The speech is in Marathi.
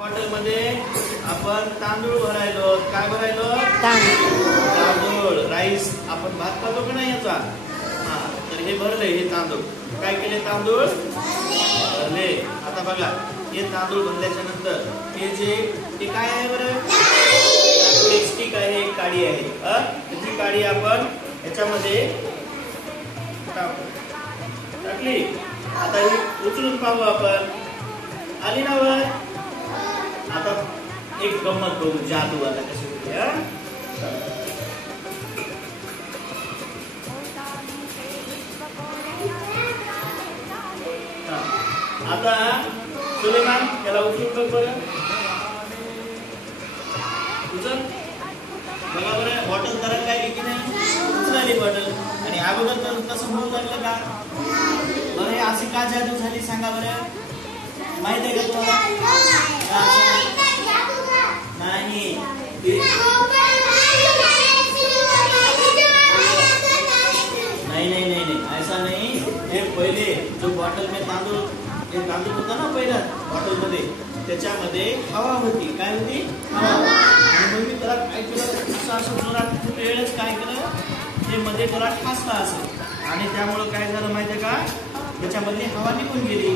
हॉटेलमध्ये आपण तांदूळ भरायलो. काय भरायलो? तांदूळ, राईस. आपण भात खातो का नाही याचा? तर हे भरले. हे तांदूळ काय केले? तांदूळ भरले. आता बघा, हे तांदूळ भरल्याच्या नंतर हे जे ते काय आहे बरं? एक स्टिक आहे, एक काडी आहे. ती काडी आपण याच्यामध्ये टाकली. आता ही उचलून पाहू आपण. आली ना वर? आता एक गंमत बघू, जादू आता कशी होती. आता सुलेमान त्याला उचलून बघ बरं. उचल बघा बरं. बॉटल तरंग काय की नाही? उचलली बॉटल. आणि अगोदर तर तसं होऊ लागलं का? बरं, अशी का जादू झाली सांगा बरं? माहित आहे का तुम्हाला? नहीं, नहीं, ऐसा नहीं. हे पहिले जो बॉटल में तांदूळ होता ना पहिला बॉटल मध्ये, त्याच्यामध्ये हवा होती. काय होती? हवा. आणि मग मी त्याला काय केलं, असं जोरात खूप वेळच काय केलं, ते मध्ये जरा ठासला असेल. आणि त्यामुळे काय झालं माहितीये का? त्याच्यामधली हवा निघून गेली.